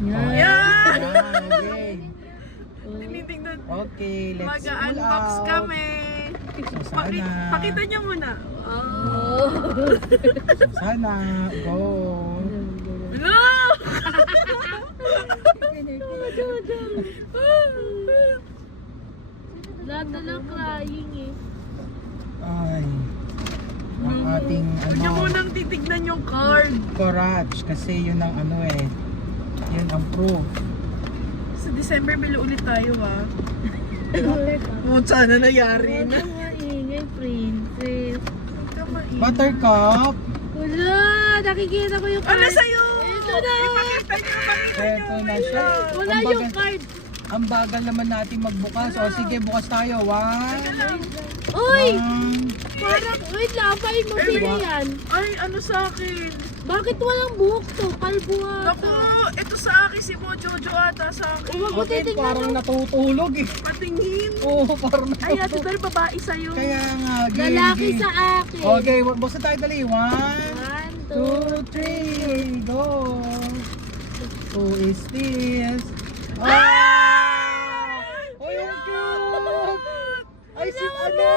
Yan. Yan! Okay. Tinitingnan. Okay, let's pull Mag-unbox out. kami. So, sana. Pakita niyo muna. Oh. So, sana. Go. No! Lahat na lang crying eh. Ay. Ang ating Huwag niyo ano. munang titignan yung card. Courage. Kasi yun ang ano eh. Yun ang proof. Sa December, bilo ulit tayo ha. Sana nangyari Ano na. maingay, princess? Huwag ka maingay. Buttercup. Wala, nakikita ko yung Ano card. sa'yo? Ito na. Ipakita niyo. Ito na siya. Wala Ang yung bagal- card. Ang bagal naman natin magbukas. O sige, bukas tayo. One. Uy! One. Parang, wait lang, find mo sino yan. Ay, ano sa akin? Bakit walang buhok to? Kalbo Naku, ata. ito sa akin si Mojojo ata sa akin. Huwag mo Okay, titignan parang mo. natutulog eh. Patingin. Oo, parang Ay, ate natutulog. Bel, babae sa'yo. Kaya nga, game, Lalaki game. sa akin. Okay, basta tayo dali. 1, 1, 2, 3, go! Who is this? Ah! Oh, yung cute! Ay, si ano?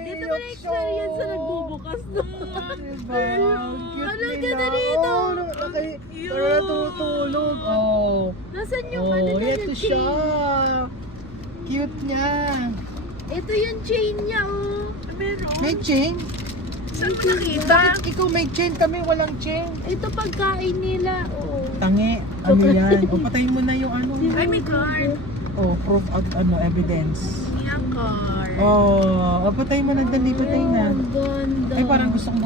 Dito ba na-experience sa nagbubukas na? Diba? Ang cute Ano, nila. ganda dito. Oh, okay. Pero natutulog. Oh. Nasaan yung Oh, ano na ito yung siya. chain? Cute niya. Ito yung chain niya, oh. Meron. May chain? Saan mo nakita? Bakit ikaw may chain? Kami walang chain. Ito pagkain nila, oh. Tangi. Ano yan? O patayin mo na yung ano. Ay, may card. Oh, proof of ano, evidence. Yung card. Oh, patayin mo na dali. Patayin na. Ang ganda. Ay, parang gusto kong